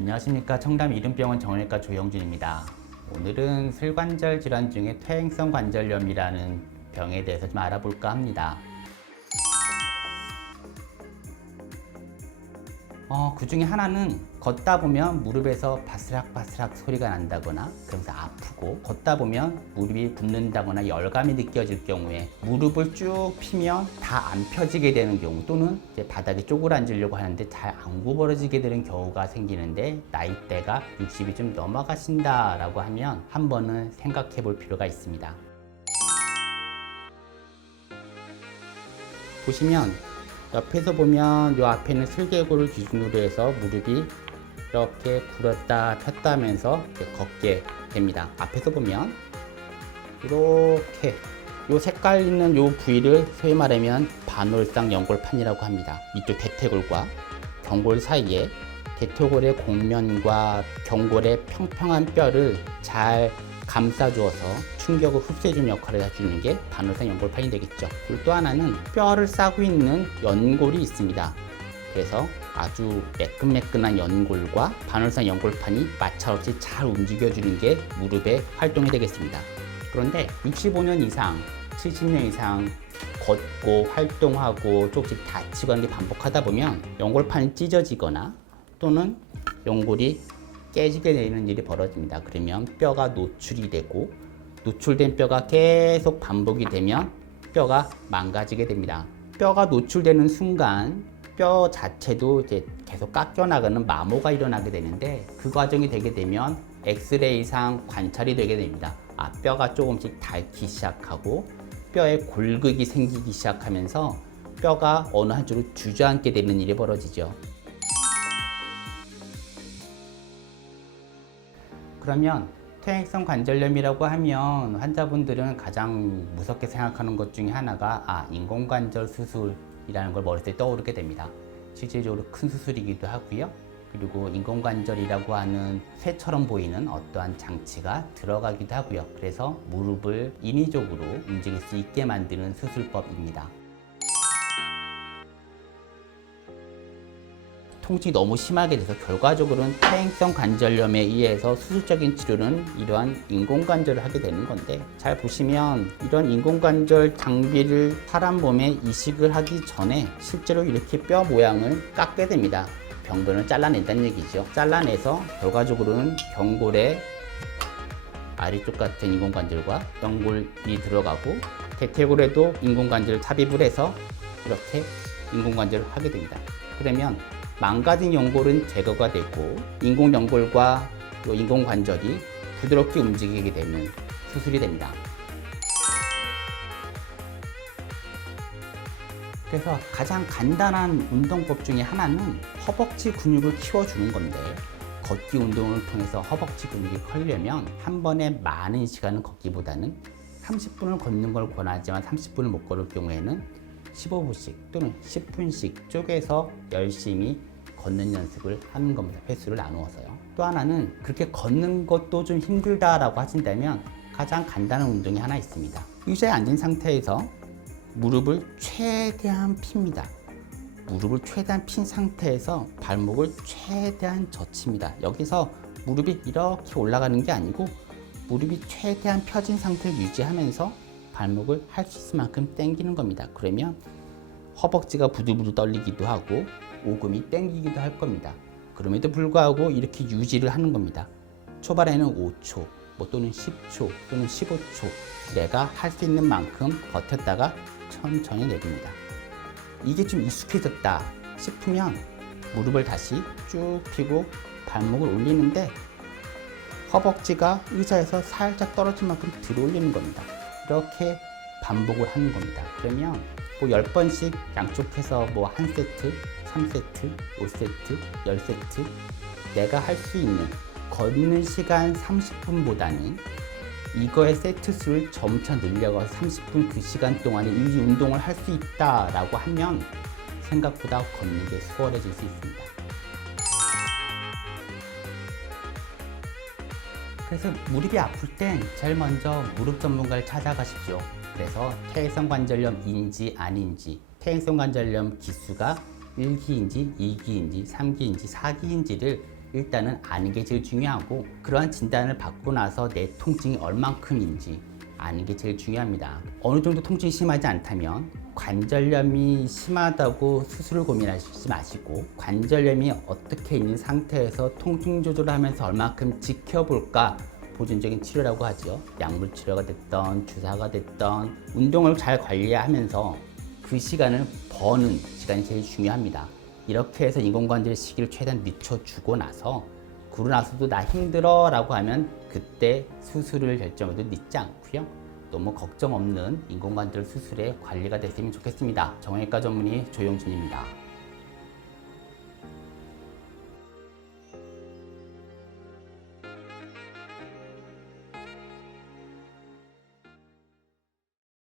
안녕하십니까. 청담 이름병원 정형외과 조영준입니다. 오늘은 슬관절 질환 중에 퇴행성 관절염이라는 병에 대해서 좀 알아볼까 합니다. 그 중에 하나는 걷다 보면 무릎에서 바스락바스락 소리가 난다거나 그러면서 아프고, 걷다 보면 무릎이 붓는다거나 열감이 느껴질 경우에 무릎을 쭉 피면 다 안 펴지게 되는 경우, 또는 이제 바닥에 쪼그라앉으려고 하는데 잘 안 구부러지게 되는 경우가 생기는데, 나이대가 60이 좀 넘어가신다 라고 하면 한 번은 생각해 볼 필요가 있습니다. 보시면 옆에서 보면 이 앞에는 슬개골을 기준으로 해서 무릎이 이렇게 굴었다 폈다 하면서 걷게 됩니다. 앞에서 보면 이렇게 이 색깔 있는 이 부위를 소위 말하면 반월상 연골판이라고 합니다. 이쪽 대퇴골과 경골 사이에 대퇴골의 곡면과 경골의 평평한 뼈를 잘 감싸주어서 충격을 흡수해주는 역할을 해주는 게 반월상 연골판이 되겠죠. 그리고 또 하나는 뼈를 싸고 있는 연골이 있습니다. 그래서 아주 매끈매끈한 연골과 반월상 연골판이 마찰없이 잘 움직여주는 게 무릎의 활동이 되겠습니다. 그런데 65년 이상, 70년 이상 걷고 활동하고 조금씩 다치고 하는 게 반복하다 보면 연골판이 찢어지거나 또는 연골이 깨지게 되는 일이 벌어집니다. 그러면 뼈가 노출이 되고, 노출된 뼈가 계속 반복이 되면 뼈가 망가지게 됩니다. 뼈가 노출되는 순간 뼈 자체도 이제 계속 깎여나가는 마모가 일어나게 되는데, 그 과정이 되게 되면 엑스레이상 관찰이 되게 됩니다. 뼈가 조금씩 닳기 시작하고 뼈에 골극이 생기기 시작하면서 뼈가 어느 한쪽으로 주저앉게 되는 일이 벌어지죠. 그러면 퇴행성 관절염이라고 하면 환자분들은 가장 무섭게 생각하는 것 중에 하나가 인공관절 수술이라는 걸 머릿속에 떠오르게 됩니다. 실질적으로 큰 수술이기도 하고요. 그리고 인공관절이라고 하는 쇠처럼 보이는 어떠한 장치가 들어가기도 하고요. 그래서 무릎을 인위적으로 움직일 수 있게 만드는 수술법입니다. 통증이 너무 심하게 돼서 결과적으로는 퇴행성 관절염에 의해서 수술적인 치료는 이러한 인공관절을 하게 되는 건데, 잘 보시면 이런 인공관절 장비를 사람 몸에 이식을 하기 전에 실제로 이렇게 뼈 모양을 깎게 됩니다. 병변을 잘라낸다는 얘기죠. 잘라내서 결과적으로는 경골의 아래쪽 같은 인공관절과 연골이 들어가고, 대퇴골에도 인공관절을 삽입을 해서 이렇게 인공관절을 하게 됩니다. 그러면 망가진 연골은 제거가 되고 인공연골과 인공관절이 부드럽게 움직이게 되는 수술이 됩니다. 그래서 가장 간단한 운동법 중에 하나는 허벅지 근육을 키워주는 건데, 걷기 운동을 통해서 허벅지 근육이 커지려면 한 번에 많은 시간을 걷기보다는 30분을 걷는 걸 권하지만 30분을 못 걸을 경우에는 15분씩 또는 10분씩 쪼개서 열심히 걷는 연습을 하는 겁니다. 횟수를 나누어서요. 또 하나는 그렇게 걷는 것도 좀 힘들다라고 하신다면 가장 간단한 운동이 하나 있습니다. 의자에 앉은 상태에서 무릎을 최대한 핍니다. 무릎을 최대한 핀 상태에서 발목을 최대한 젖힙니다. 여기서 무릎이 이렇게 올라가는 게 아니고 무릎이 최대한 펴진 상태를 유지하면서 발목을 할 수 있을 만큼 당기는 겁니다. 그러면 허벅지가 부들부들 떨리기도 하고 오금이 당기기도 할 겁니다. 그럼에도 불구하고 이렇게 유지를 하는 겁니다. 초반에는 5초, 또는 10초, 또는 15초 내가 할 수 있는 만큼 버텼다가 천천히 내립니다. 이게 좀 익숙해졌다 싶으면 무릎을 다시 쭉 펴고 발목을 올리는데, 허벅지가 의자에서 살짝 떨어진 만큼 들어 올리는 겁니다. 이렇게 반복을 하는 겁니다. 그러면 10번씩 양쪽해서 1세트, 3세트, 5세트, 10세트 내가 할 수 있는, 걷는 시간 30분보다는 이거의 세트 수를 점차 늘려가서 30분 그 시간 동안에 이 운동을 할 수 있다라고 하면 생각보다 걷는 게 수월해질 수 있습니다. 그래서 무릎이 아플 땐 제일 먼저 무릎 전문가를 찾아가십시오. 그래서 퇴행성 관절염인지 아닌지, 퇴행성 관절염 기수가 1기인지 2기인지 3기인지 4기인지를 일단은 아는 게 제일 중요하고 그러한 진단을 받고 나서 내 통증이 얼만큼인지 아는 게 제일 중요합니다. 어느 정도 통증이 심하지 않다면 관절염이 심하다고 수술을 고민하시지 마시고 관절염이 어떻게 있는 상태에서 통증 조절을 하면서 얼만큼 지켜볼까 보존적인 치료라고 하죠. 약물 치료가 됐던 주사가 됐던 운동을 잘 관리하면서 그 시간을 버는 시간이 제일 중요합니다. 이렇게 해서 인공관절 시기를 최대한 늦춰주고 나서 그러고 나서도 나 힘들어 라고 하면 그때 수술을 결정해도 늦지 않고요. 너무 걱정 없는 인공관절 수술의 관리가 됐으면 좋겠습니다. 정형외과 전문의 조용준입니다.